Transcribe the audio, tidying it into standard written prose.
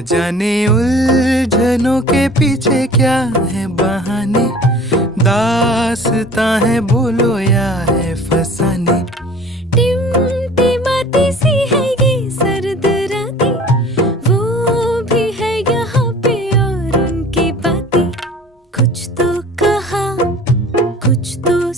न जाने उलझनों के पीछे क्या है बहाने, दास्तां है बोलो या है फसाने। टिमटिमाती सी है ये सर्द रातें, वो भी है यहाँ पे और उनकी बातें। कुछ तो कहा, कुछ तो